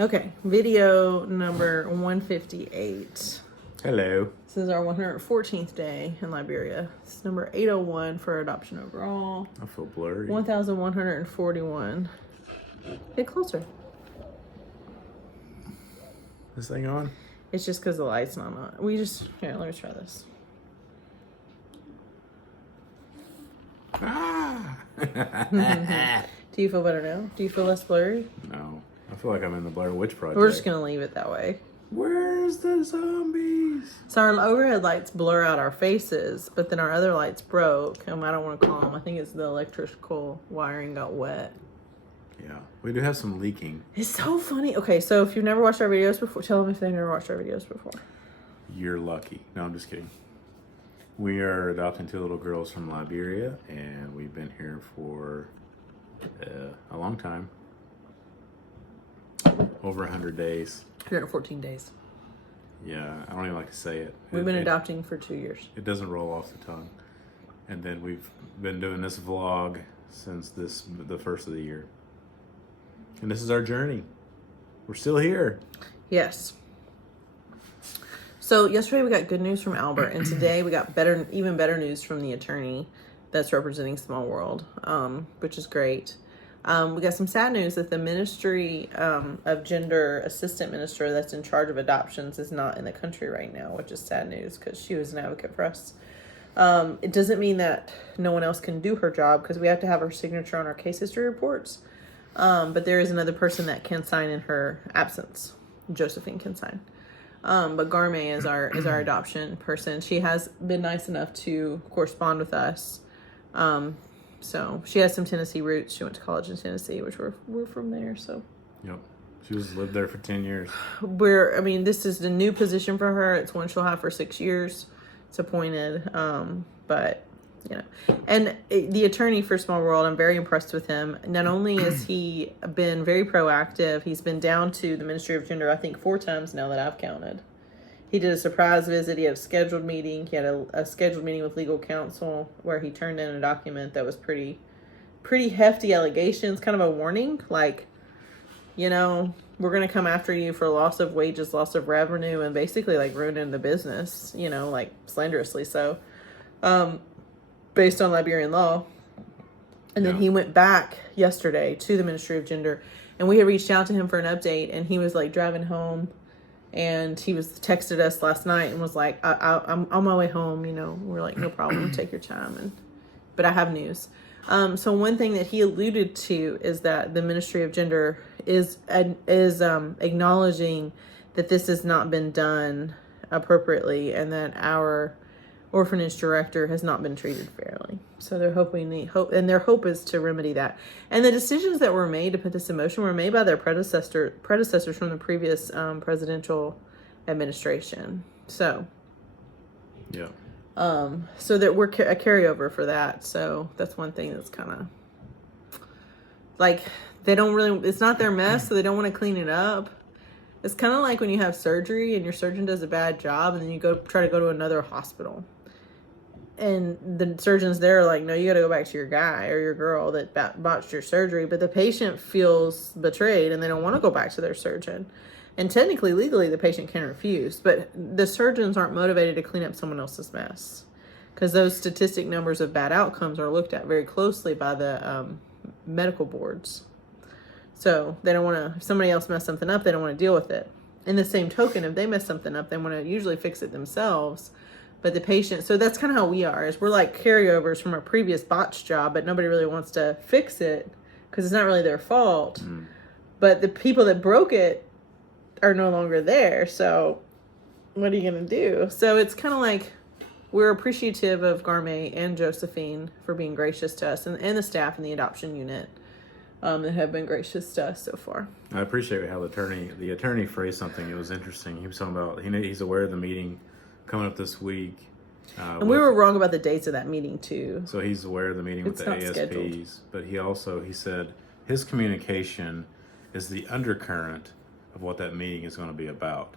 Okay, video number 158. Hello. This is our 114th day in Liberia. It's number 801 for adoption overall. I feel blurry. 1,141. Get closer. This thing on? It's just because the light's not on. Here, let me try this. Ah! Do you feel better now? Do you feel less blurry? No. I feel like I'm in the Blair Witch Project. We're just going to leave it that way. Where's the zombies? So our overhead lights blur out our faces, but then our other lights broke. I don't want to call them. I think it's the electrical wiring got wet. Yeah. We do have some leaking. It's so funny. Okay, so if you've never watched our videos before, tell them if they've never watched our videos before. You're lucky. No, I'm just kidding. We are adopting 2 little girls from Liberia, and we've been here for a long time. Over 100 days. 114 days. Yeah, I don't even like to say it. We've been adopting for 2 years. It doesn't roll off the tongue. And then we've been doing this vlog since the first of the year. And this is our journey. We're still here. Yes. So yesterday we got good news from Albert, and today we got even better news from the attorney that's representing Small World, which is great. We got some sad news that the Ministry of Gender Assistant Minister that's in charge of adoptions is not in the country right now, which is sad news because she was an advocate for us. It doesn't mean that no one else can do her job because we have to have her signature on our case history reports. But there is another person that can sign in her absence. Josephine can sign. But Garme is our adoption person. She has been nice enough to correspond with us. So she has some Tennessee roots. She went to college in Tennessee, which we're from there. So Yep. She lived there for 10 years. This is the new position for her. It's one she'll have for 6 years. It's appointed. But and the attorney for Small World, I'm very impressed with him. Not only has he been very proactive, he's been down to the Ministry of Gender, I think 4 times now that I've counted. He did a surprise visit. He had a scheduled meeting. He had a scheduled meeting with legal counsel where he turned in a document that was pretty hefty allegations, kind of a warning, like, we're going to come after you for loss of wages, loss of revenue, and basically like ruining the business, like slanderously so, based on Liberian law. And then he went back yesterday to the Ministry of Gender, and we had reached out to him for an update, and he was like driving home. And he texted us last night and was like, I'm on my way home, We're like, no problem, take your time. But I have news. So one thing that he alluded to is that the Ministry of Gender is acknowledging that this has not been done appropriately and that our orphanage director has not been treated fairly. So they're and their hope is to remedy that. And the decisions that were made to put this in motion were made by their predecessors from the previous presidential administration. So, yeah. So that we're a carryover for that. So that's one thing that's kind of like it's not their mess, so they don't want to clean it up. It's kind of like when you have surgery and your surgeon does a bad job, and then you try to go to another hospital. And the surgeons there are like, no, you got to go back to your guy or your girl that botched your surgery. But the patient feels betrayed and they don't want to go back to their surgeon. And technically, legally, the patient can refuse. But the surgeons aren't motivated to clean up someone else's mess. Because those statistic numbers of bad outcomes are looked at very closely by the medical boards. So they don't want to, if somebody else messed something up, they don't want to deal with it. In the same token, if they mess something up, they want to usually fix it themselves. But the patient, so that's kind of how we are, is we're like carryovers from a previous botched job, but nobody really wants to fix it because it's not really their fault. But the people that broke it are no longer there. So what are you going to do? So it's kind of like we're appreciative of Garme and Josephine for being gracious to us and the staff in the adoption unit that have been gracious to us so far. I appreciate how the attorney phrased something. It was interesting. He was talking about, he's aware of the meeting coming up this week. And we were wrong about the dates of that meeting too. So he's aware of the meeting with the ASPs, scheduled. But he said his communication is the undercurrent of what that meeting is going to be about.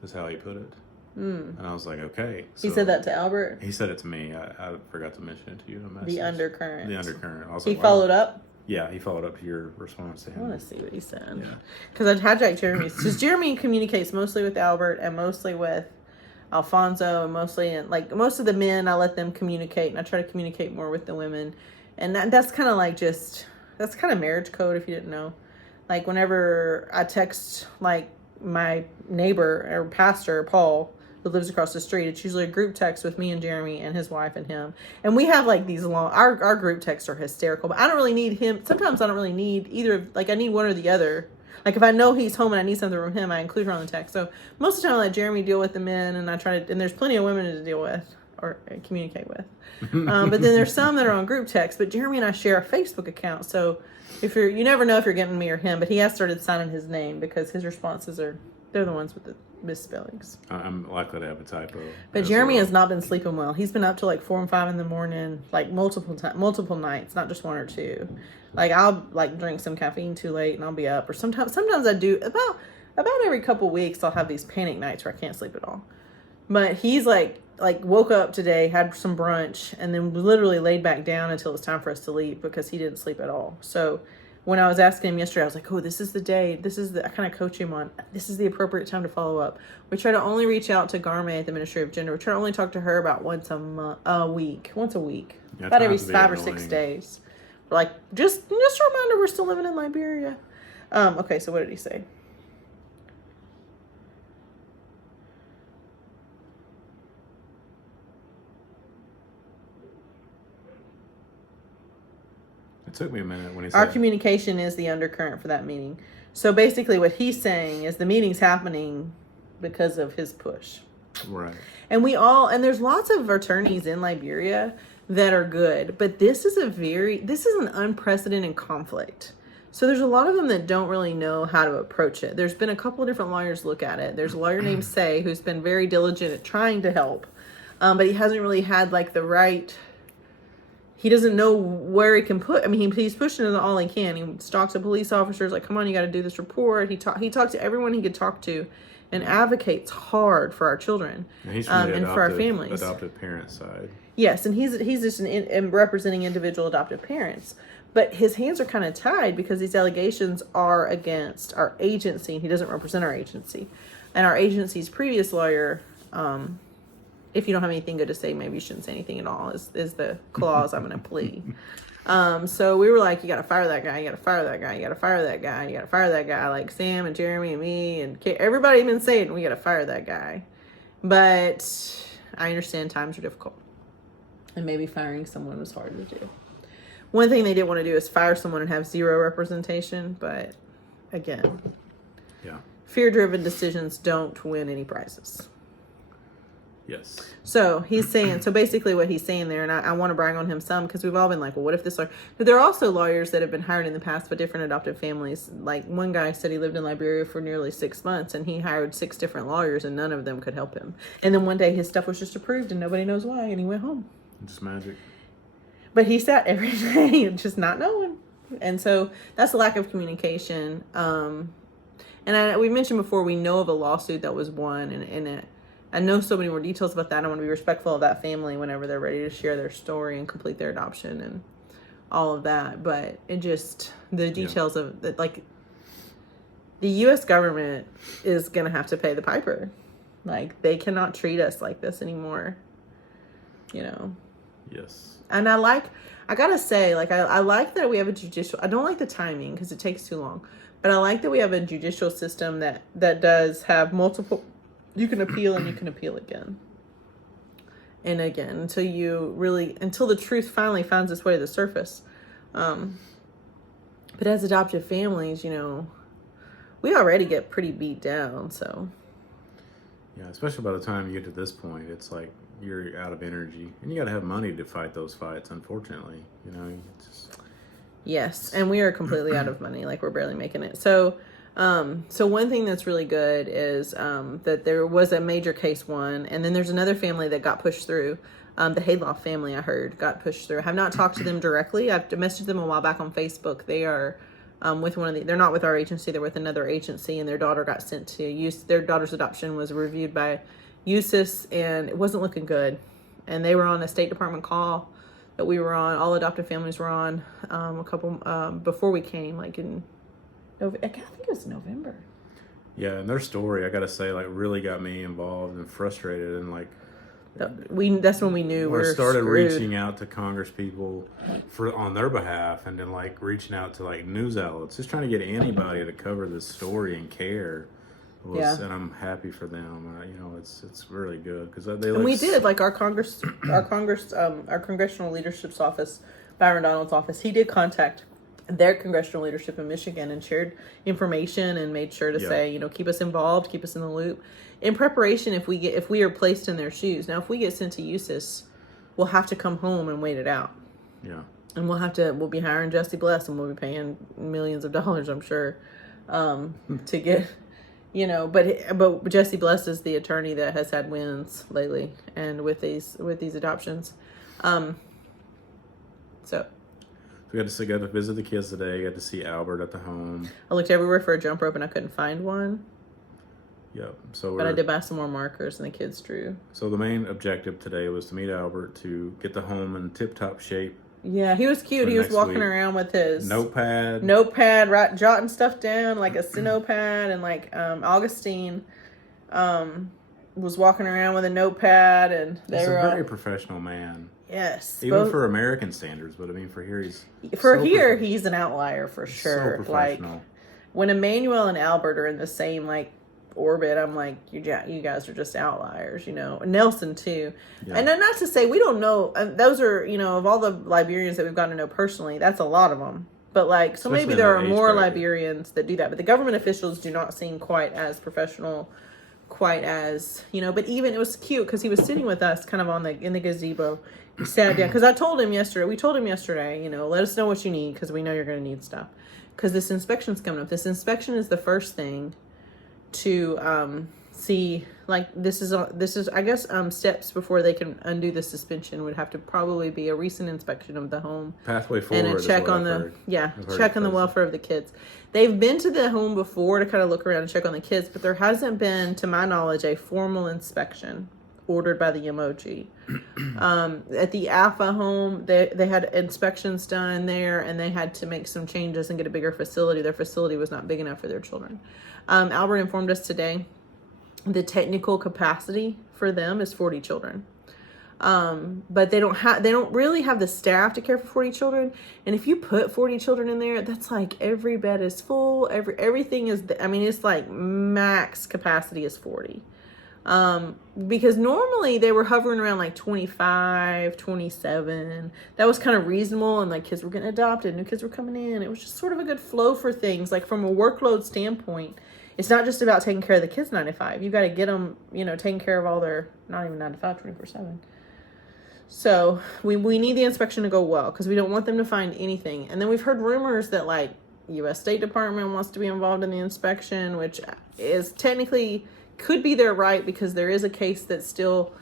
Is how he put it. And I was like, okay. So he said that to Albert? He said it to me. I forgot to mention it to you. The undercurrent. The undercurrent. He followed up? Yeah, he followed up to your response to him. I want to see what he said. Yeah. Because I hijacked Jeremy's. Because Jeremy communicates mostly with Albert and mostly with Alfonso, and mostly, like, most of the men, I let them communicate, and I try to communicate more with the women. And that's kind of like that's kind of marriage code, if you didn't know. Like, whenever I text, like, my neighbor or pastor, Paul, who lives across the street, it's usually a group text with me and Jeremy and his wife and him. And we have, like, these long, our group texts are hysterical, but I don't really need him. Sometimes I don't really need either. Like, I need one or the other. Like, if I know he's home and I need something from him, I include her on the text. So most of the time I let Jeremy deal with the men, and I try to, and there's plenty of women to deal with or communicate with. But then there's some that are on group text, but Jeremy and I share a Facebook account. So if you never know if you're getting me or him, but he has started signing his name because his responses they're the ones with the misspellings. I'm likely to have a typo. But Jeremy has not been sleeping well. He's been up to like 4 and 5 in the morning, like multiple nights, not just one or two. Like, I'll like drink some caffeine too late and I'll be up. Or sometimes I do about every couple weeks I'll have these panic nights where I can't sleep at all. But he's like woke up today, had some brunch, and then literally laid back down until it's time for us to leave because he didn't sleep at all. So when I was asking him yesterday, I was like, oh, this is the day. I kind of coach him on, this is the appropriate time to follow up. We try to only reach out to Garme at the Ministry of Gender. We try to only talk to her about once a week. Yeah, about every 5 or 6 days. Like, just a reminder, we're still living in Liberia. Okay, so what did he say? It took me a minute when he said... Our communication is the undercurrent for that meeting. So basically what he's saying is the meeting's happening because of his push. Right. And there's lots of attorneys in Liberia that are good, but this is an unprecedented conflict. So there's a lot of them that don't really know how to approach it. There's been a couple of different lawyers look at it. There's a lawyer named Say who's been very diligent at trying to help, but he hasn't really had like the right... He doesn't know where he can put. I mean, he's pushing it all he can. He stalks the police officers, like, come on, you got to do this report. He talked to everyone he could talk to, and advocates hard for our children, and he's from the and for our families. Adoptive parent side. Yes, and he's just representing individual adoptive parents. But his hands are kind of tied because these allegations are against our agency, and he doesn't represent our agency. And our agency's previous lawyer, if you don't have anything good to say, maybe you shouldn't say anything at all, is the clause I'm going to plead. So we were like, you got to fire that guy, you got to fire that guy, you got to fire that guy, you got to fire that guy. Like Sam and Jeremy and me and everybody been saying, we got to fire that guy. But I understand times are difficult. And maybe firing someone was hard to do. One thing they didn't want to do is fire someone and have zero representation. But again, yeah, fear-driven decisions don't win any prizes. Yes. So he's saying, so basically what he's saying there, and I want to brag on him some because we've all been like, well, what if this lawyer, but there are also lawyers that have been hired in the past by different adoptive families. Like one guy said he lived in Liberia for nearly 6 months and he hired 6 different lawyers and none of them could help him. And then one day his stuff was just approved and nobody knows why, and he went home. Just magic. But he sat every day and just not knowing. And so that's a lack of communication. And we mentioned before, we know of a lawsuit that was won, and I know so many more details about that. I want to be respectful of that family whenever they're ready to share their story and complete their adoption and all of that. But it just, the details of it, like the U.S. government is going to have to pay the piper. Like they cannot treat us like this anymore, you know? Yes. And I gotta say, like, I like that we have a judicial, I don't like the timing because it takes too long, but I like that we have a judicial system that does have multiple, you can appeal and you can appeal again and again until the truth finally finds its way to the surface. But as adoptive families, you know, we already get pretty beat down, so. Yeah, especially by the time you get to this point, it's like you're out of energy and you got to have money to fight those fights, unfortunately, you know. Yes, and we are completely out of money, like we're barely making it. So one thing that's really good is that there was a major case won, and then there's another family that got pushed through. The Hayloft family, I heard, got pushed through. I have not talked to them directly. I've messaged them a while back on Facebook. They are with they're not with our agency, they're with another agency, and their daughter got sent to their daughter's adoption was reviewed by USIS, and it wasn't looking good. And they were on a State Department call that we were on. All adoptive families were on a couple before we came, like in I think it was November. Yeah, and their story, I gotta say, like really got me involved and frustrated, and like that's when we knew we were started screwed. Reaching out to Congress people on their behalf, and then like reaching out to like news outlets, just trying to get anybody to cover this story and care. And I'm happy for them. It's really good because they. And we did like our congressional leadership's office, Byron Donald's office. He did contact their congressional leadership in Michigan and shared information and made sure to say, keep us involved, keep us in the loop, in preparation if we are placed in their shoes. Now, if we get sent to USIS, we'll have to come home and wait it out. Yeah. And we'll be hiring Jesse Bless, and we'll be paying millions of dollars, I'm sure, to get. But Jesse Bless is the attorney that has had wins lately, and with these adoptions, so we got to visit the kids today. Got to see Albert at the home. I looked everywhere for a jump rope and I couldn't find one. Yep. But I did buy some more markers, and the kids drew. So the main objective today was to meet Albert to get the home in tip-top shape. Yeah, he was cute. He was walking around with his notepad, right, jotting stuff down like a notepad, and like Augustine was walking around with a notepad, and he's a very professional man. Yes, even for American standards, but I mean for here he's he's an outlier for sure. So professional. Like when Emmanuel and Albert are in the same like orbit, I'm like, you guys are just outliers, Nelson too. Yeah. And not to say we don't know, those are, of all the Liberians that we've gotten to know personally, that's a lot of them, but like, so especially maybe there are more Liberians that do that, but the government officials do not seem quite as professional, quite as, but even it was cute because he was sitting with us kind of in the gazebo. He sat down because we told him yesterday, let us know what you need because we know you're going to need stuff because this inspection's coming up. This inspection is the first thing to see, like this is I guess steps before they can undo the suspension would have to probably be a recent inspection of the home, pathway forward, and a check on the check on the welfare of the kids. They've been to the home before to kind of look around and check on the kids, but there hasn't been, to my knowledge, a formal inspection ordered by the MOG. At the Alpha home, they had inspections done there, and they had to make some changes and get a bigger facility. Their facility was not big enough for their children. Albert informed us today the technical capacity for them is 40 children. But they don't really have the staff to care for 40 children. And if you put 40 children in there, that's like every bed is full. Everything is, it's like max capacity is 40. Because normally they were hovering around like 25, 27. That was kind of reasonable. And like kids were getting adopted, new kids were coming in. It was just sort of a good flow for things. Like from a workload standpoint, it's not just about taking care of the kids 9 to 5. You got to get them, taking care of all their, not even 9 to 5, 24/7. So we need the inspection to go well because we don't want them to find anything. And then we've heard rumors that like U.S. State Department wants to be involved in the inspection, which is technically could be their right because there is a case that's still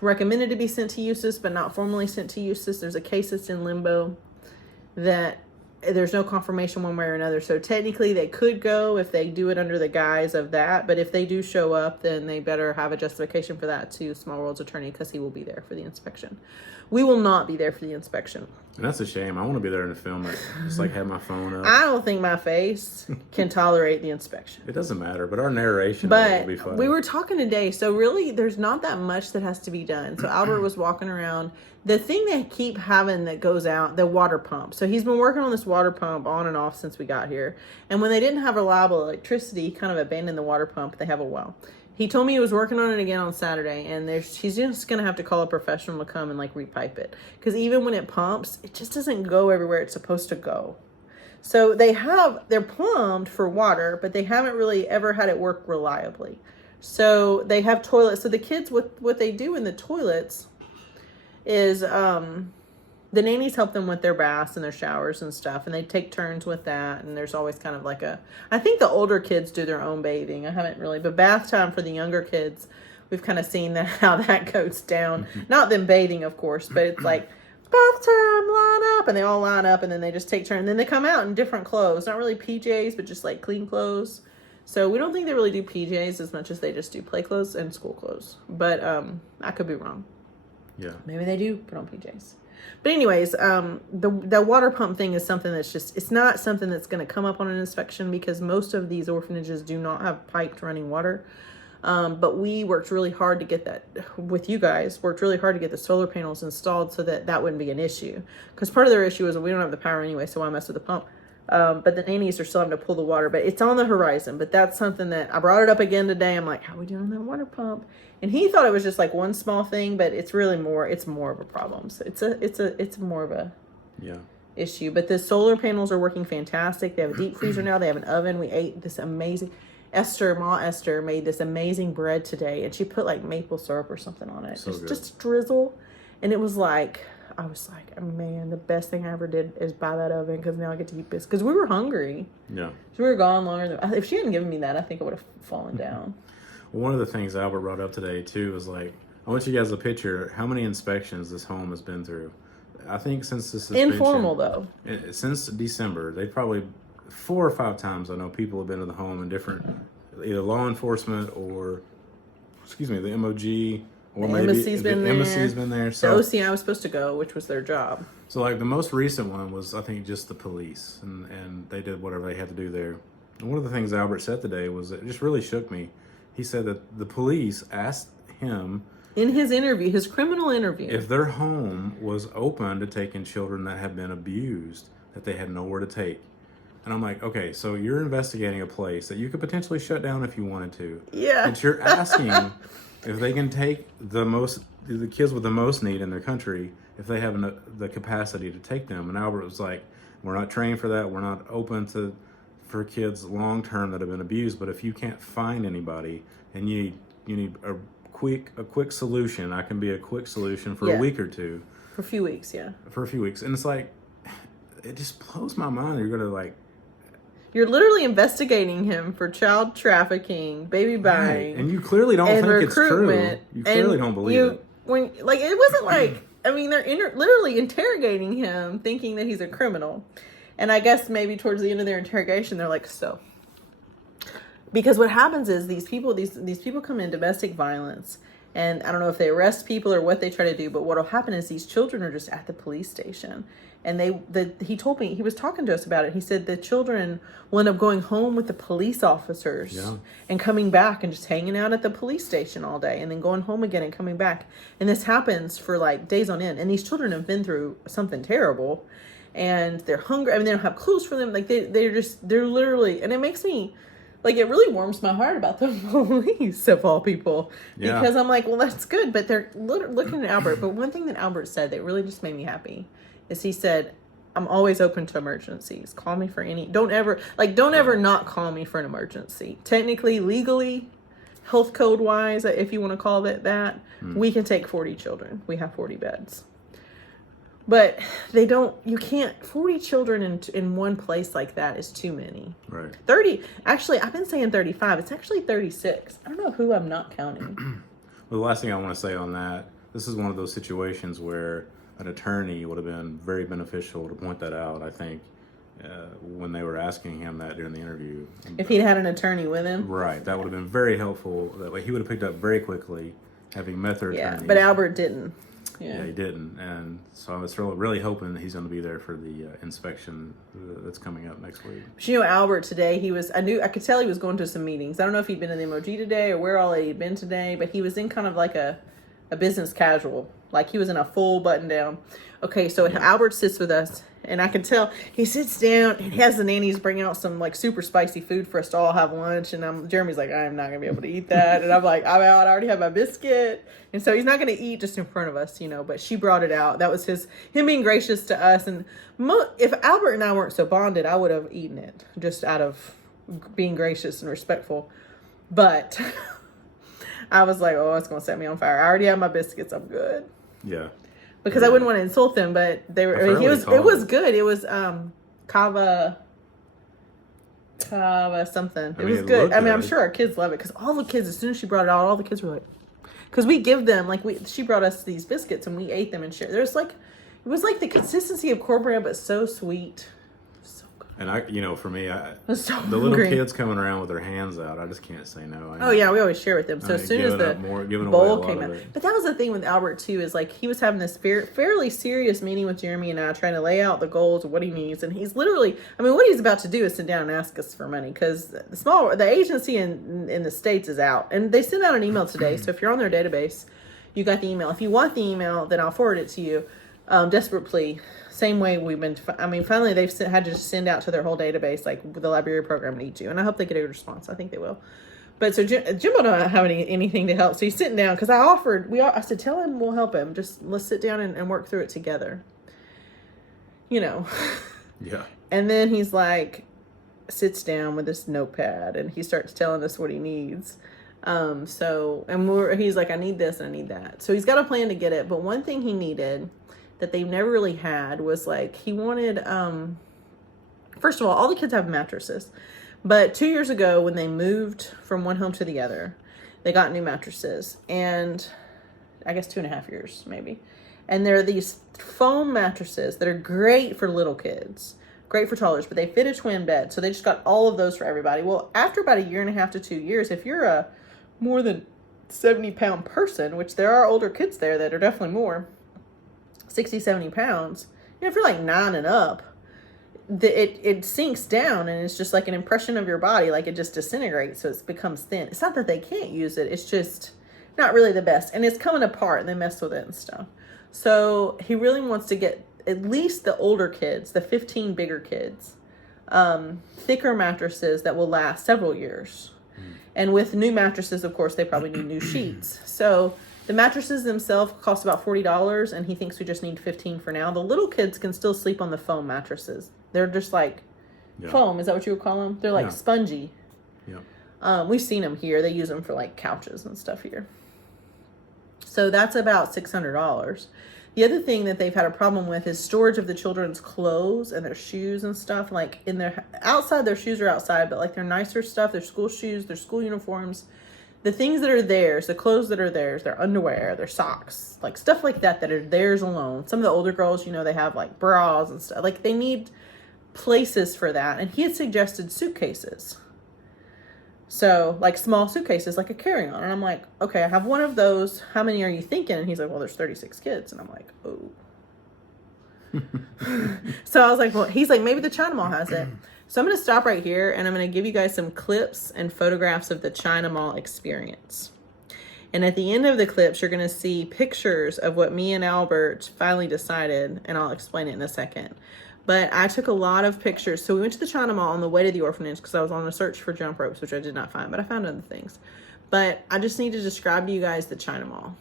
recommended to be sent to USIS but not formally sent to USIS. There's a case that's in limbo that there's no confirmation one way or another. So technically they could go if they do it under the guise of that. But if they do show up, then they better have a justification for that to Small World's attorney because he will be there for the inspection. We will not be there for the inspection. And that's a shame. I want to be there to film it. Just like have my phone up. I don't think my face can tolerate the inspection. It doesn't matter, but our narration will be fun. We were talking today, so really there's not that much that has to be done. So Albert was walking around. The thing they keep having that goes out, the water pump. So he's been working on this water pump on and off since we got here. And when they didn't have reliable electricity, he kind of abandoned the water pump. They have a well. He told me he was working on it again on Saturday, and he's just going to have to call a professional to come and like repipe it. Because even when it pumps, it just doesn't go everywhere it's supposed to go. So they're plumbed for water, but they haven't really ever had it work reliably. So they have toilets. So the kids, what they do in the toilets is the nannies help them with their baths and their showers and stuff, and they take turns with that. And there's always kind of like I think the older kids do their own bathing. I haven't really, but bath time for the younger kids, we've kind of seen how that goes down. Not them bathing, of course, but it's like bath time, line up, and they all line up, and then they just take turns. And then they come out in different clothes, not really PJs, but just like clean clothes. So we don't think they really do PJs as much as they just do play clothes and school clothes. But I could be wrong. Yeah. Maybe they do put on PJs. But anyways, the water pump thing is something that's just, it's not something that's going to come up on an inspection because most of these orphanages do not have piped running water. But we worked really hard to get that with you guys, worked really hard to get the solar panels installed so that wouldn't be an issue. Because part of their issue is we don't have the power anyway, so why mess with the pump? But the nannies are still having to pull the water, but it's on the horizon. But that's something that I brought it up again today. I'm like, how are we doing on that water pump? And he thought it was just like one small thing, but it's really more, it's more of a problem. So it's more of a issue. But the solar panels are working fantastic. They have a deep freezer now. They have an oven. We ate this amazing, Ma Esther made this amazing bread today, and she put like maple syrup or something on it. So just drizzle. And it was like, I was like, oh, man, the best thing I ever did is buy that oven because now I get to eat this. Because we were hungry. Yeah. So we were gone longer than, if she hadn't given me that, I think I would have fallen down. Well, one of the things Albert brought up today, too, was like, I want you guys a picture how many inspections this home has been through. I think since this suspension. Informal, though. Since December, they probably 4 or 5 times I know people have been to the home in different, either law enforcement or, the MOG. Or maybe Embassy's been there. Embassy's been there. So, the OCI was supposed to go, which was their job. So, like, the most recent one was, I think, just the police. And they did whatever they had to do there. And one of the things Albert said today was, it just really shook me. He said that the police asked him... in his interview, his criminal interview... if their home was open to taking children that had been abused, that they had nowhere to take. And I'm like, okay, so you're investigating a place that you could potentially shut down if you wanted to. Yeah. But you're asking... if they can take the kids with the most need in their country, if they have the capacity to take them. And Albert was like, we're not trained for that. We're not open for kids long term that have been abused. But if you can't find anybody and you need a quick solution, I can be a quick solution for a week or two. For a few weeks, yeah. For a few weeks. And it's like, it just blows my mind. You're going to like, you're literally investigating him for child trafficking, baby buying, right. And you clearly don't think it's true. You clearly don't believe it. Like, it wasn't like, I mean, they're literally interrogating him, thinking that he's a criminal. And I guess maybe towards the end of their interrogation, they're like, so. Because what happens is these people come in domestic violence, and I don't know if they arrest people or what they try to do, but what will happen is these children are just at the police station. And he told me, he was talking to us about it. He said the children will end up going home with the police officers and coming back and just hanging out at the police station all day and then going home again and coming back. And this happens for like days on end. And these children have been through something terrible and they're hungry. I mean, they don't have clothes for them. Like they're literally, and it makes me, like, it really warms my heart about the police of all people. Yeah. Because I'm like, well, that's good. But they're looking at Albert. But one thing that Albert said that really just made me happy is he said, I'm always open to emergencies. Call me for any, don't ever not call me for an emergency. Technically, legally, health code wise, if you want to call it that, we can take 40 children. We have 40 beds. But you can't, 40 children in one place like that is too many. Right. 30, actually, I've been saying 35. It's actually 36. I don't know who I'm not counting. Well, the last thing I want to say on that, this is one of those situations where an attorney would have been very beneficial to point that out, I think, when they were asking him that during the interview. If he'd had an attorney with him? Right. That would have been very helpful. That way he would have picked up very quickly, having met their attorney. Yeah, but Albert didn't. Yeah, he didn't. And so I was really hoping that he's going to be there for the inspection that's coming up next week. But you know, Albert today, I could tell he was going to some meetings. I don't know if he'd been in the MOG today or where all he'd been today, but he was in kind of like a business casual. Like he was in a full button down. Okay, so Albert sits with us, and I can tell he sits down and has the nannies bring out some like super spicy food for us to all have lunch. And Jeremy's like, I'm not gonna be able to eat that. And I'm like, I'm out. I already have my biscuit. And so he's not gonna eat just in front of us, but she brought it out. That was him being gracious to us. And if Albert and I weren't so bonded, I would have eaten it just out of being gracious and respectful. But I was like, oh, it's gonna set me on fire. I already have my biscuits. I'm good. Yeah. Because I wouldn't want to insult them, but they were. It was good. It was kava something. It was good. I mean, I'm sure our kids love it because all the kids, as soon as she brought it out, all the kids were like, because we give them she brought us these biscuits and we ate them and shared. It was like the consistency of cornbread, but so sweet, so good. And for me, was so the little hungry. kids coming around with their hands out, I just can't say no. Oh yeah, we always share with them. So as soon as the bowl came out, but that was the thing with Albert too, is like he was having this fairly serious meeting with Jeremy and I, trying to lay out the goals of what he needs, and he's literally, I mean, what he's about to do is sit down and ask us for money, because the agency in the States is out, and they sent out an email today. So if you're on their database, you got the email. If you want the email, then I'll forward it to you. Desperate plea. Same way we've been, finally they've had to send out to their whole database, like, the Liberia program needs you. And I hope they get a good response. I think they will. But so Jimbo don't have anything to help. So he's sitting down, because I said, tell him we'll help him. Just let's sit down and work through it together. Yeah. And then he's like, sits down with this notepad and he starts telling us what he needs. He's like, I need this and I need that. So he's got a plan to get it. But one thing he needed that they've never really had was, like, he wanted, first of all the kids have mattresses, but 2 years ago when they moved from one home to the other, they got new mattresses, and I guess 2.5 years maybe. And there are these foam mattresses that are great for little kids, great for toddlers, but they fit a twin bed. So they just got all of those for everybody. Well, after about 1.5 to 2 years, if you're a more than 70-pound person, which there are older kids there that are definitely more, 60, 70 pounds, if you're like 9 and up, it sinks down, and it's just like an impression of your body, like it just disintegrates, so it becomes thin. It's not that they can't use it, it's just not really the best, and it's coming apart and they mess with it and stuff. So he really wants to get at least the older kids, the 15 bigger kids, thicker mattresses that will last several years. And with new mattresses, of course, they probably need new sheets. So the mattresses themselves cost about $40, and he thinks we just need 15 for now. The little kids can still sleep on the foam mattresses. They're just like foam. Is that what you would call them? They're like spongy. Yeah. We've seen them here. They use them for like couches and stuff here. So that's about $600. The other thing that they've had a problem with is storage of the children's clothes and their shoes and stuff. Like in their outside, their shoes are outside, but like their nicer stuff, their school shoes, their school uniforms, the things that are theirs, the clothes that are theirs, their underwear, their socks, like stuff like that are theirs alone. Some of the older girls, they have like bras and stuff. Like they need places for that. And he had suggested suitcases. So like small suitcases, like a carry-on. And I'm like, okay, I have one of those. How many are you thinking? And he's like, well, there's 36 kids. And I'm like, oh. So I was like, well, he's like, maybe the China Mall has it. So I'm going to stop right here, and I'm going to give you guys some clips and photographs of the China Mall experience. And at the end of the clips, you're going to see pictures of what me and Albert finally decided, and I'll explain it in a second. But I took a lot of pictures. So we went to the China Mall on the way to the orphanage because I was on a search for jump ropes, which I did not find, but I found other things. But I just need to describe to you guys the China Mall.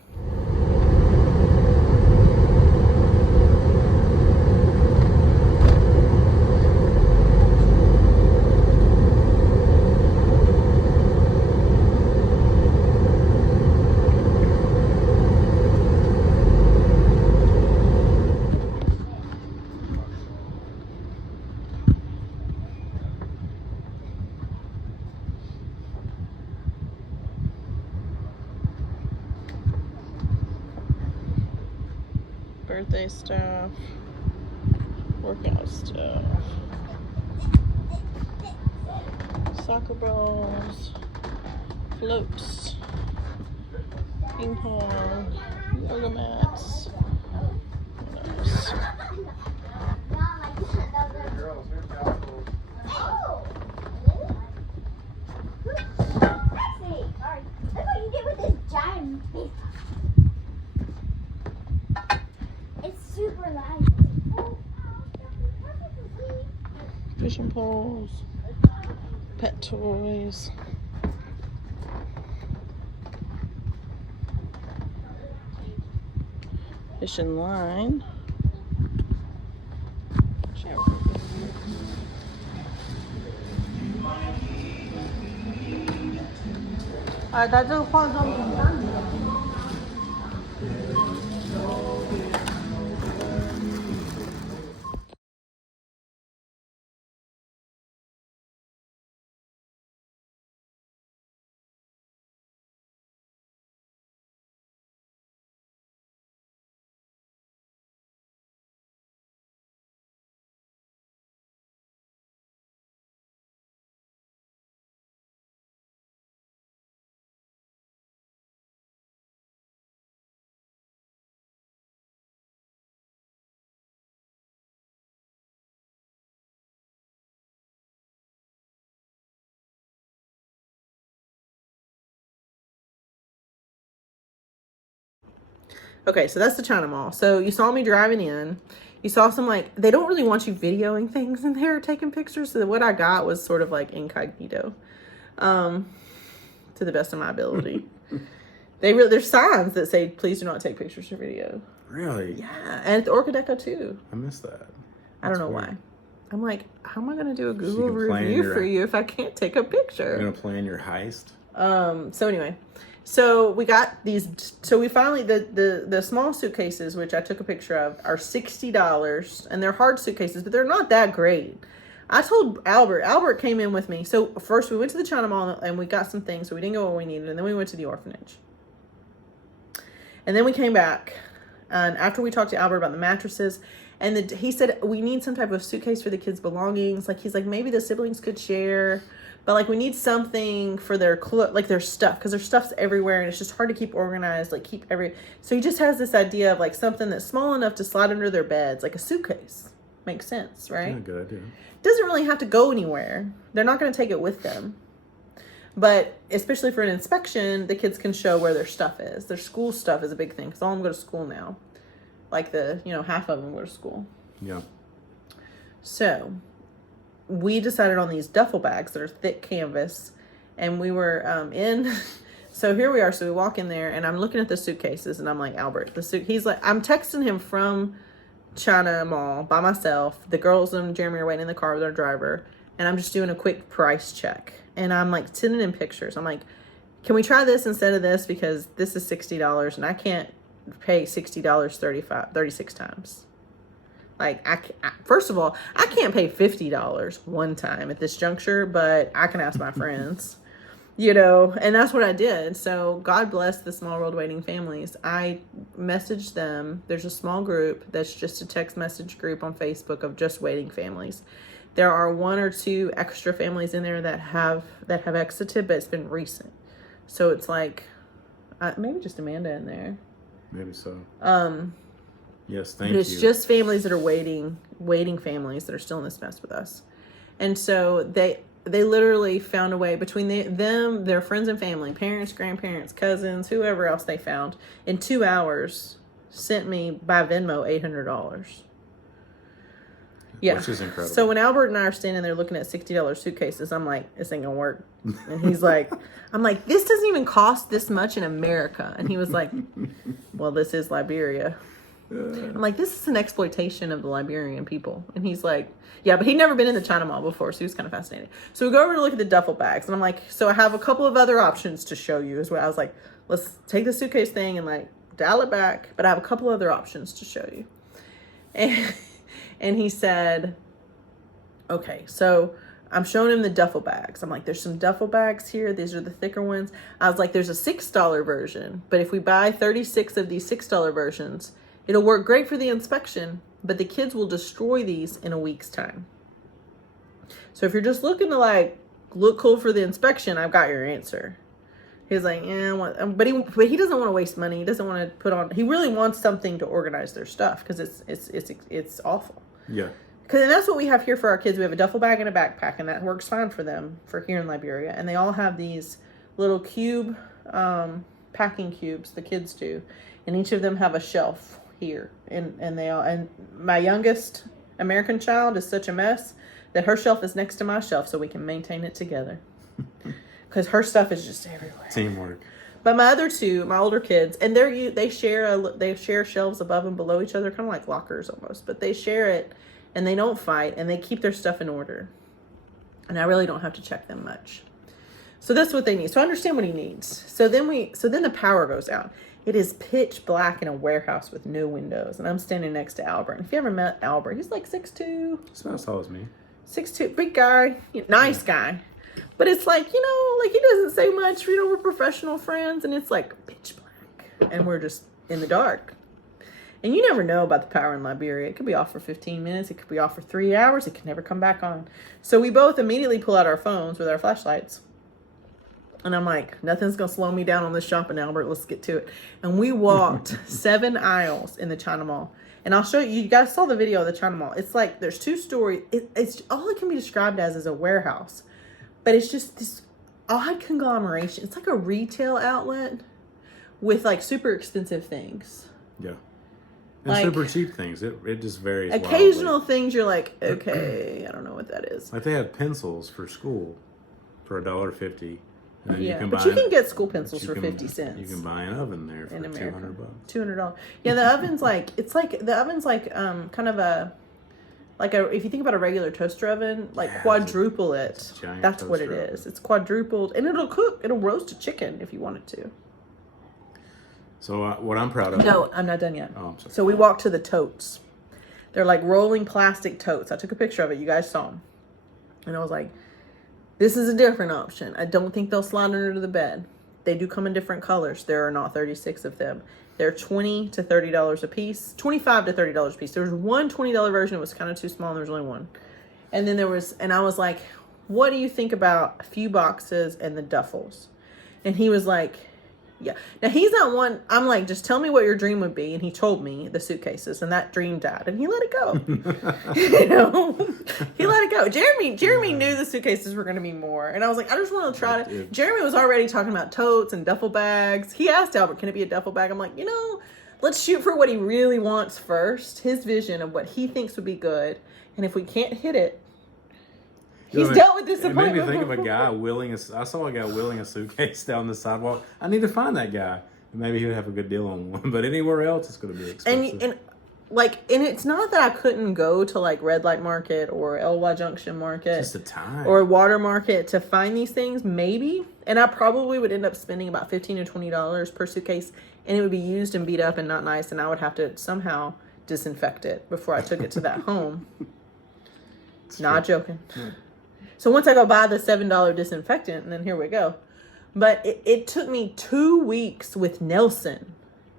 Birthday stuff, workout stuff, soccer balls, floats, ping pong, yoga mats. What else? Super light. Fishing poles, pet toys. Fishing line. 哎，它这个化妆品单子。Okay, so that's the China Mall. So you saw me driving in. You saw some, like, they don't really want you videoing things in there, taking pictures. So what I got was sort of like incognito, to the best of my ability. There's signs that say, please do not take pictures or video. Really? Yeah, and at the Orca Deco too. I missed that. I don't know weird. why. I'm like, how am I going to do a Google can plan review your- for you if I can't take a picture? You're gonna plan your heist. So anyway, so we got these. So we finally the small suitcases, which I took a picture of, are $60, and they're hard suitcases, but they're not that great. I told Albert. Albert came in with me. So first we went to the China Mall and we got some things, so we didn't get what we needed, and then we went to the orphanage. And then we came back, and after we talked to Albert about the mattresses, and he said we need some type of suitcase for the kids' belongings. Like, he's like, maybe the siblings could share, but like we need something for their like their stuff, because their stuff's everywhere and it's just hard to keep organized. Like so he just has this idea of like something that's small enough to slide under their beds, like a suitcase. Makes sense, right? Yeah, good idea. Doesn't really have to go anywhere. They're not going to take it with them. But especially for an inspection, the kids can show where their stuff is. Their school stuff is a big thing, because all of them go to school now. Like half of them go to school. Yeah. So we decided on these duffel bags that are thick canvas, and we were in. So here we are. So we walk in there, and I'm looking at the suitcases, and I'm like, Albert, he's like, I'm texting him from China Mall by myself. The girls and Jeremy are waiting in the car with our driver, and I'm just doing a quick price check. And I'm like sending in pictures. I'm like, can we try this instead of this? Because this is $60 and I can't pay $60 36 times. Like, first of all, I can't pay $50 one time at this juncture, but I can ask my friends, and that's what I did. So God bless the Small World Waiting Families. I messaged them. There's a small group that's just a text message group on Facebook of just waiting families. There are 1 or 2 extra families in there that have exited, but it's been recent. So it's like, maybe just Amanda in there. Maybe so. Yes, thank but you. it's just families that are waiting families that are still in this mess with us. And so they literally found a way between them, their friends and family, parents, grandparents, cousins, whoever else they found, in 2 hours, sent me by Venmo $800. Yeah. Which is incredible. So when Albert and I are standing there looking at $60 suitcases, I'm like, this ain't gonna work. And he's like, I'm like, this doesn't even cost this much in America. And he was like, well, this is Liberia. I'm like, this is an exploitation of the Liberian people. And he's like, yeah, but he'd never been in the China Mall before, so he was kind of fascinated. So we go over to look at the duffel bags, and I'm like, so I have a couple of other options to show you as well. I was like, let's take the suitcase thing and like dial it back, but I have a couple other options to show you. And he said, okay, so I'm showing him the duffel bags. I'm like, there's some duffel bags here. These are the thicker ones. I was like, there's a $6 version, but if we buy 36 of these $6 versions, it'll work great for the inspection, but the kids will destroy these in a week's time. So if you're just looking to like look cool for the inspection, I've got your answer. He's like, yeah, but he doesn't want to waste money. He doesn't want to put on. He really wants something to organize their stuff because it's awful. Yeah. Because that's what we have here for our kids. We have a duffel bag and a backpack, and that works fine for them for here in Liberia. And they all have these little cube packing cubes. The kids do, and each of them have a shelf here. And my youngest American child is such a mess that her shelf is next to my shelf, so we can maintain it together. Because her stuff is just everywhere. Teamwork. But my other two, my older kids, and they share shelves above and below each other, kind of like lockers almost. But they share it, and they don't fight, and they keep their stuff in order. And I really don't have to check them much. So that's what they need. So I understand what he needs. So then the power goes out. It is pitch black in a warehouse with no windows, and I'm standing next to Albert. And if you ever met Albert, he's like 6'2". He's not as tall as me. 6'2", big guy, nice guy. But it's like, like he doesn't say much. We're professional friends, and it's like pitch black, and we're just in the dark. And you never know about the power in Liberia. It could be off for 15 minutes. It could be off for 3 hours. It could never come back on. So we both immediately pull out our phones with our flashlights. And I'm like, nothing's going to slow me down on this shopping, Albert. Let's get to it. And we walked 7 aisles in the China Mall. And I'll show you. You guys saw the video of the China Mall. It's like there's 2 stories. It's all it can be described as is a warehouse. But it's just this odd conglomeration. It's like a retail outlet with like super expensive things. Yeah. And Like, super cheap things. It just varies. Occasional wildly. things you're like, okay, I don't know what that is. Like they have pencils for school for $1.50. And Yeah, but you can get school pencils for 50 cents. You can buy an oven there for $200. $200. Yeah, the oven's like kind of a if you think about a regular toaster oven, like quadruple it. That's what it is. Oven. It's quadrupled, and it'll cook. It'll roast a chicken if you want it to. So what I'm proud of. No, I'm not done yet. Oh, I'm sorry. So we walked to the totes. They're like rolling plastic totes. I took a picture of it. You guys saw them, and I was like, this is a different option. I don't think they'll slide under the bed. They do come in different colors. There are not 36 of them. They're $20 to $30 a piece. $25 to $30 a piece. There was one $20 version. It was kind of too small. And there was only one. And then and I was like, what do you think about a few boxes and the duffels? And he was like, yeah. Now he's not one. I'm like, just tell me what your dream would be. And he told me the suitcases, and that dream died, and he let it go. He let it go. Jeremy knew the suitcases were going to be more, and I was like, I just want to try to. Jeremy was already talking about totes and duffel bags. He asked Albert, can it be a duffel bag? I'm like, let's shoot for what he really wants first. His vision of what he thinks would be good, and if we can't hit it. He's dealt with disappointment. It made me think of a guy I saw a guy wheeling a suitcase down the sidewalk. I need to find that guy. Maybe he would have a good deal on one, but anywhere else it's going to be expensive. And it's not that I couldn't go to like Red Light Market or LY Junction Market. Just the time. Or Water Market to find these things, maybe. And I probably would end up spending about $15 to $20 per suitcase, and it would be used and beat up and not nice, and I would have to somehow disinfect it before I took it to that home. Not joking. Yeah. So once I go buy the $7 disinfectant, and then here we go. But it took me 2 weeks with Nelson.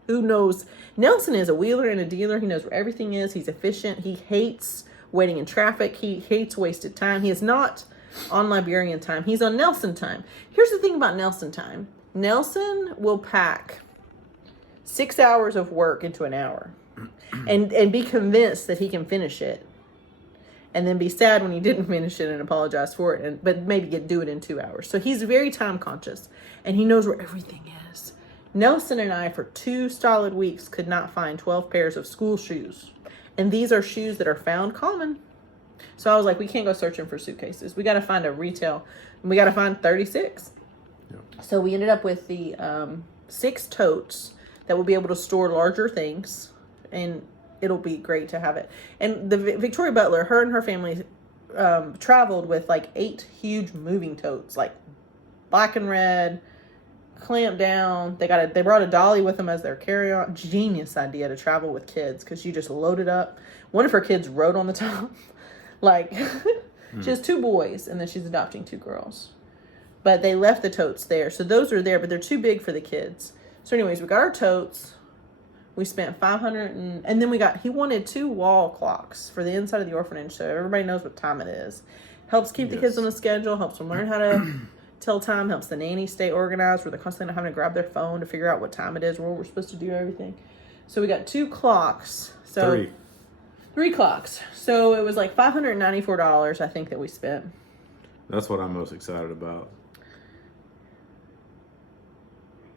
Who knows? Nelson is a wheeler and a dealer. He knows where everything is. He's efficient. He hates waiting in traffic. He hates wasted time. He is not on Liberian time. He's on Nelson time. Here's the thing about Nelson time. Nelson will pack 6 hours of work into an hour and be convinced that he can finish it. And then be sad when he didn't finish it and apologize for it, but maybe do it in 2 hours. So he's very time conscious, and he knows where everything is. Nelson and I, for 2 solid weeks, could not find 12 pairs of school shoes. And these are shoes that are found common. So I was like, we can't go searching for suitcases. We got to find a retail, and we got to find 36. Yep. So we ended up with the 6 totes that will be able to store larger things, and it'll be great to have it. And the Victoria Butler, her and her family traveled with like 8 huge moving totes, like black and red, clamped down. They brought a dolly with them as their carry-on. Genius idea to travel with kids, because you just load it up. One of her kids rode on the top. Like, she has 2 boys, and then she's adopting 2 girls. But they left the totes there. So those are there, but they're too big for the kids. So anyways, we got our totes. We spent $500 and then he wanted 2 wall clocks for the inside of the orphanage, so everybody knows what time it is. Helps keep the kids on a schedule, helps them learn how to tell time, helps the nanny stay organized where they're constantly having to grab their phone to figure out what time it is, where we're supposed to do everything. So we got 2 clocks. So 3 clocks. So it was like $594, I think, that we spent. That's what I'm most excited about.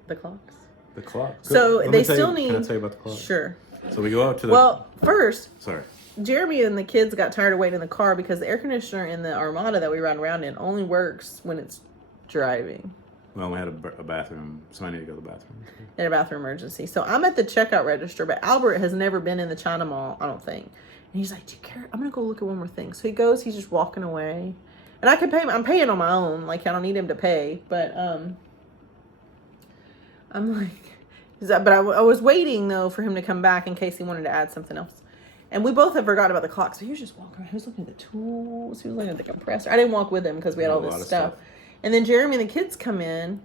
The clocks. The clock. So they still need. Can I tell you about the clock? Sure. So we go out to the. Well, first. Sorry. Jeremy and the kids got tired of waiting in the car because the air conditioner in the Armada that we ride around in only works when it's driving. Well, we had a bathroom. Somebody needed to go to the bathroom. In a bathroom emergency. So I'm at the checkout register, but Albert has never been in the China Mall, I don't think. And he's like, do you care? I'm going to go look at one more thing. So he goes, he's just walking away. And I can pay him. I'm paying on my own. Like, I don't need him to pay. But I'm like, but I was waiting, though, for him to come back in case he wanted to add something else. And we both had forgot about the clock. So he was just walking around. He was looking at the tools. He was looking at the compressor. I didn't walk with him because we had all this stuff. And then Jeremy and the kids come in.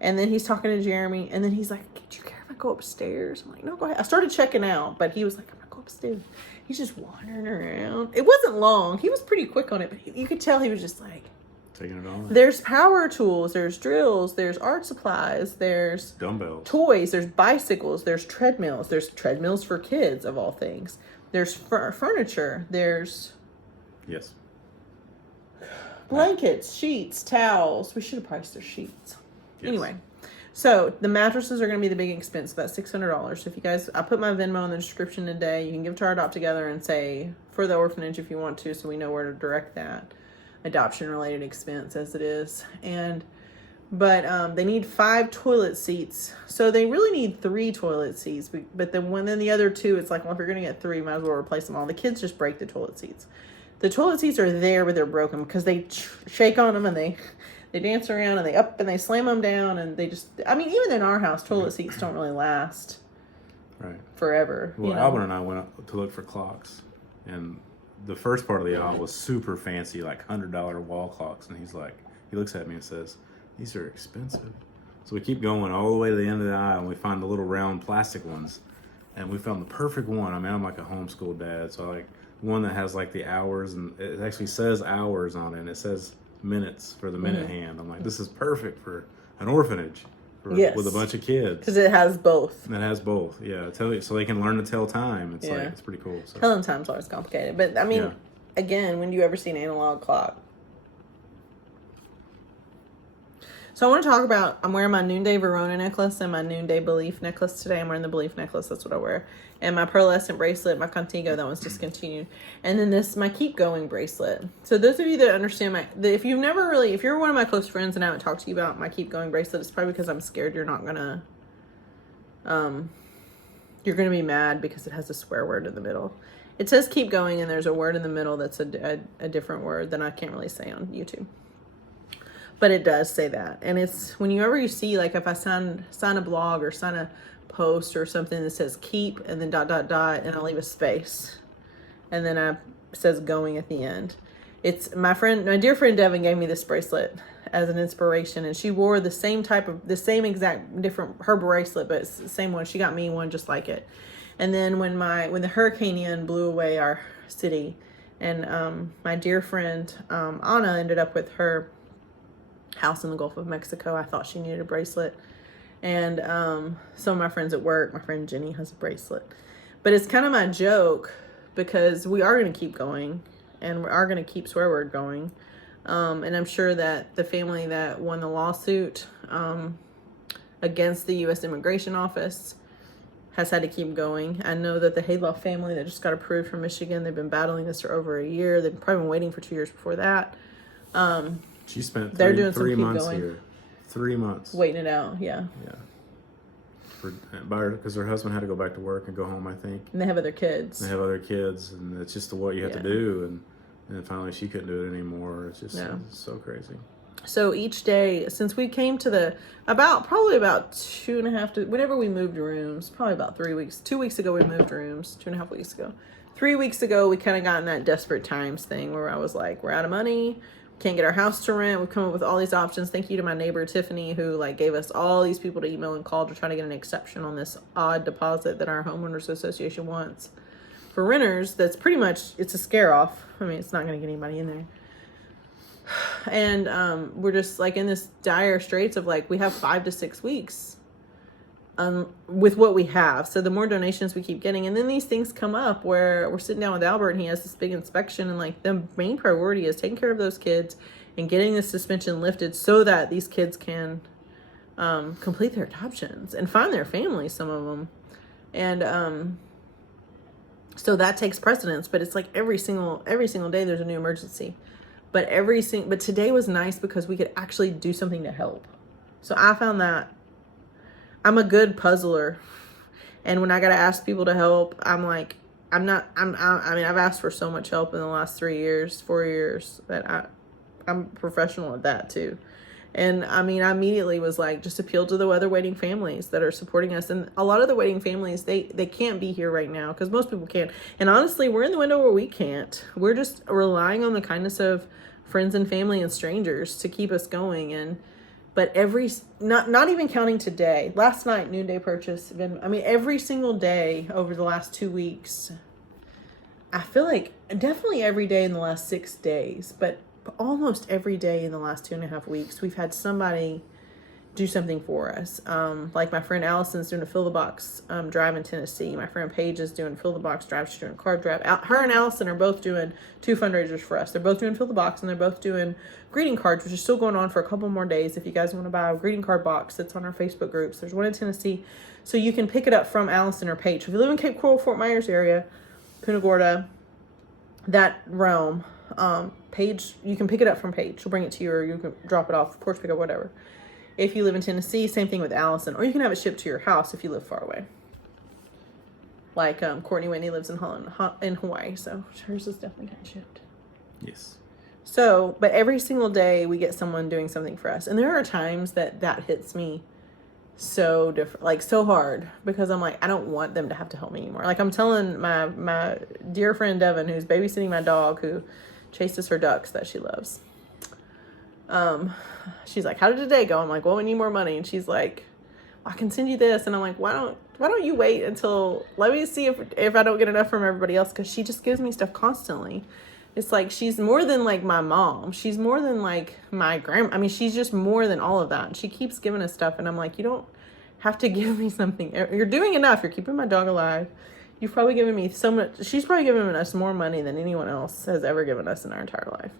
And then he's talking to Jeremy. And then he's like, do you care if I go upstairs? I'm like, no, go ahead. I started checking out. But he was like, I'm going to go upstairs. He's just wandering around. It wasn't long. He was pretty quick on it. But you could tell he was just like, taking it all. There's power tools, there's drills, there's art supplies, there's dumbbells, toys, there's bicycles, there's treadmills for kids of all things. There's furniture, there's blankets, sheets, towels. We should have priced their sheets. Yes. Anyway, So the mattresses are going to be the big expense. That's $600. So if you guys, I put my Venmo in the description today. You can give to our Adopt Together and say for the orphanage if you want to, so we know where to direct that adoption related expense as it is. But they need 5 toilet seats. So they really need 3 toilet seats. But then the other 2, it's like, well, if you're going to get 3, might as well replace them all. The kids just break the toilet seats. The toilet seats are there, but they're broken because they shake on them and they dance around and they slam them down and they just, I mean, even in our house, toilet seats don't really last forever. Well, Alvin and I went up to look for clocks, and the first part of the aisle was super fancy, like $100 wall clocks. And he looks at me and says, these are expensive. So we keep going all the way to the end of the aisle and we find the little round plastic ones. And we found the perfect one. I mean, I'm like a homeschool dad, so I like one that has like the hours, and it actually says hours on it, and it says minutes for the minute hand. I'm like, this is perfect for an orphanage with a bunch of kids. Because it has both. It has both, yeah. So they can learn to tell time. It's like, it's pretty cool. So. Telling time's always complicated. But I mean, again, when do you ever see an analog clock? So I want to talk about, I'm wearing my Noonday Verona necklace and my Noonday Belief necklace today. I'm wearing the Belief necklace, that's what I wear. And my pearlescent bracelet, my Contigo, that one's discontinued. And then my Keep Going bracelet. So those of you that understand if you're one of my close friends and I haven't talked to you about my Keep Going bracelet, it's probably because I'm scared you're not gonna, you're gonna be mad because it has a swear word in the middle. It says keep going and there's a word in the middle that's a different word that I can't really say on YouTube. But it does say that. And it's whenever you see, like if I sign a blog or sign a post or something that says keep and then ... and I leave a space. And then it says going at the end. It's my dear friend Devin gave me this bracelet as an inspiration, and she wore the same exact different her bracelet, but it's the same one. She got me one just like it. And then when the Hurricane Ian blew away our city, and my dear friend Anna ended up with her house in the Gulf of Mexico, I thought she needed a bracelet. And some of my friends at work, my friend Jenny has a bracelet. But it's kind of my joke because we are going to keep going and we are going to keep swear word going. And I'm sure that the family that won the lawsuit against the U.S. Immigration Office has had to keep going. I know that the Lipe family that just got approved from Michigan, they've been battling this for over a year. They've probably been waiting for 2 years before that. She spent they're doing three some months going. here. 3 months. Waiting it out, yeah. Because her husband had to go back to work and go home, I think. And they have other kids. And it's just what you have to do. And finally she couldn't do it anymore. It's just it's so crazy. So each day, since we came to probably about 2.5 whenever we moved rooms, probably about 3 weeks. 2 weeks ago we moved rooms, 2.5 weeks ago. 3 weeks ago we kind of got in that desperate times thing where I was like, we're out of money. Can't get our house to rent. We've come up with all these options. Thank you to my neighbor Tiffany, who gave us all these people to email and call to try to get an exception on this odd deposit that our homeowners association wants for renters. That's pretty much, it's a scare off. I mean, it's not going to get anybody in there. And we're just in this dire straits of we have 5 to 6 weeks with what we have. So the more donations we keep getting, and then these things come up where we're sitting down with Albert and he has this big inspection, and the main priority is taking care of those kids and getting the suspension lifted so that these kids can complete their adoptions and find their families, some of them. And so that takes precedence, but it's every single day there's a new emergency. But today was nice because we could actually do something to help. So I found that I'm a good puzzler, and when I gotta ask people to help, I mean, I've asked for so much help in the last 4 years that I'm professional at that too. And I mean, I immediately was just appeal to the other waiting families that are supporting us. And a lot of the waiting families, they can't be here right now because most people can't. And honestly, we're in the window where we can't. We're just relying on the kindness of friends and family and strangers to keep us going. But not even counting today, last night, noonday purchase, every single day over the last 2 weeks, I feel definitely every day in the last 6 days, but almost every day in the last 2.5 weeks, we've had somebody do something for us. Like my friend Allison's doing a fill the box drive in Tennessee. My friend Paige is doing fill the box drive. She's doing a card drive. Her and Allison are both doing 2 fundraisers for us. They're both doing fill the box, and they're both doing greeting cards, which is still going on for a couple more days. If you guys want to buy a greeting card box, that's on our Facebook groups. There's one in Tennessee, so you can pick it up from Allison or Paige. If you live in Cape Coral, Fort Myers area, Punta Gorda, that realm, Paige, you can pick it up from Paige. She'll bring it to you, or you can drop it off, porch pickup, whatever. If you live in Tennessee, same thing with Allison. Or you can have it shipped to your house if you live far away. Like Courtney Whitney lives in Hawaii, so hers is definitely getting shipped. Yes. So, but every single day we get someone doing something for us. And there are times that hits me so different, like so hard, because I'm like, I don't want them to have to help me anymore. Like I'm telling my dear friend Devin, who's babysitting my dog, who chases her ducks that she loves. She's like, how did today go? I'm like, well, we need more money. And she's like, I can send you this. And I'm like, why don't you wait until, let me see if I don't get enough from everybody else. Cause she just gives me stuff constantly. It's like, she's more than like my mom. She's more than like my grandma. I mean, she's just more than all of that. And she keeps giving us stuff. And I'm like, you don't have to give me something. You're doing enough. You're keeping my dog alive. You've probably given me so much. She's probably given us more money than anyone else has ever given us in our entire life.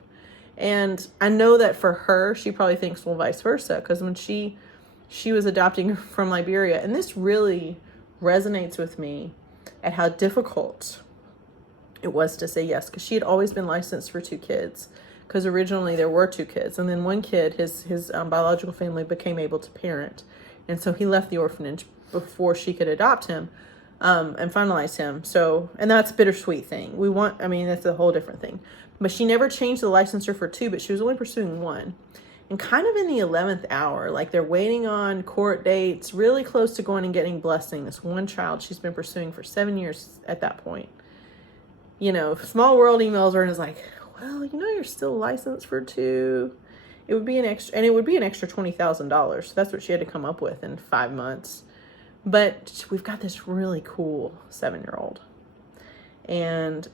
And I know that for her, she probably thinks, well, vice versa. Because when she was adopting from Liberia, and this really resonates with me at how difficult it was to say yes. Because she had always been licensed for 2 kids. Because originally there were 2 kids. And then one kid, his biological family became able to parent. And so he left the orphanage before she could adopt him and finalize him. So, and that's a bittersweet thing. That's a whole different thing. But she never changed the licensure for 2, but she was only pursuing 1. And kind of in the 11th hour, like they're waiting on court dates, really close to going and getting blessing. This one child she's been pursuing for 7 years at that point. You know, Small World emails her and is like, well, you know, you're still licensed for 2. It would be an extra $20,000. So that's what she had to come up with in 5 months. But we've got this really cool 7-year-old. And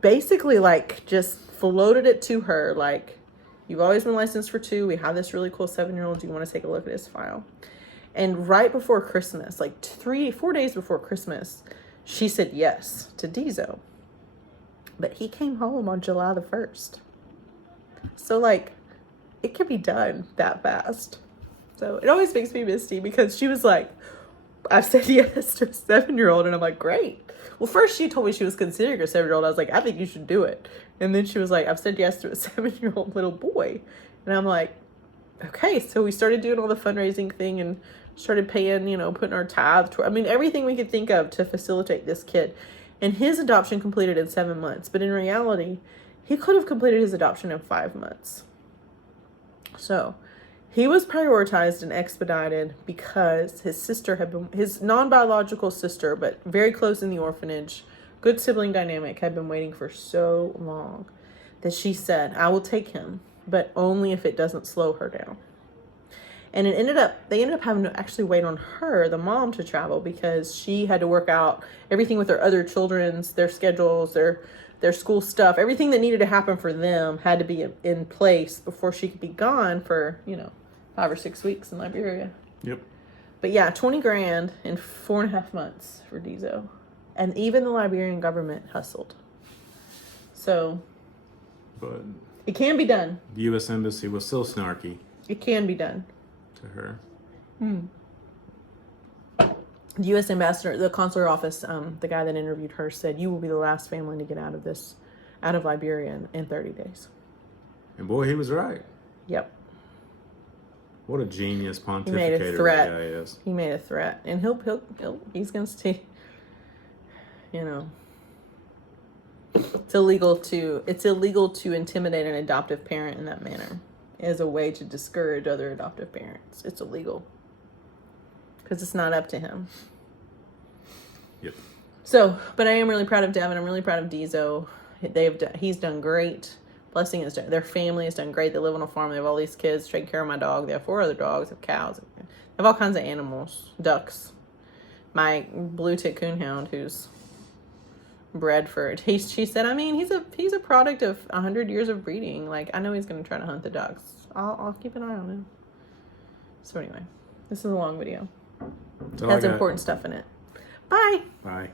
basically like just floated it to her, like, you've always been licensed for 2. We have this really cool 7-year-old. Do you want to take a look at his file? And right before Christmas, like 3-4 days before Christmas, she said yes to Dizo. But he came home on July the 1st. So like, it can be done that fast. So it always makes me misty, because she was like, I've said yes to a 7-year-old. And I'm like, great. Well, first she told me she was considering a 7-year-old. I was like, I think you should do it. And then she was like, I've said yes to a 7-year-old little boy. And I'm like, okay. So we started doing all the fundraising thing and started paying, putting our tithe. Everything we could think of to facilitate this kid. And his adoption completed in 7 months. But in reality, he could have completed his adoption in 5 months. So he was prioritized and expedited because his sister his non-biological sister, but very close in the orphanage, good sibling dynamic, had been waiting for so long that she said, I will take him, but only if it doesn't slow her down. And they ended up having to actually wait on her, the mom, to travel, because she had to work out everything with their other children's, their schedules, their school stuff, everything that needed to happen for them had to be in place before she could be gone for, 5 or 6 weeks in Liberia. Yep. But yeah, $20,000 in 4.5 months for Dizo. And even the Liberian government hustled. So, but it can be done. The U.S. Embassy was still snarky. It can be done. To her. The U.S. ambassador, the consular office, the guy that interviewed her said, you will be the last family to get out of Liberia in 30 days. And boy, he was right. Yep. What a genius pontificator He made a threat. that guy is. He made a threat, and he's going to stay. It's illegal to intimidate an adoptive parent in that manner as a way to discourage other adoptive parents. It's illegal because it's not up to him. Yep. So, but I am really proud of Devin. I'm really proud of Dizo. He's done great. Blessing their family has done great. They live on a farm. They have all these kids, taking care of my dog. They have 4 other dogs. They have cows. They have all kinds of animals. Ducks. My blue tick coonhound, who's bred for it. She said, he's a product of 100 years of breeding. Like, I know he's going to try to hunt the ducks. I'll keep an eye on him. So anyway, This is a long video. That's all I Has got. important stuff in it. Bye. Bye.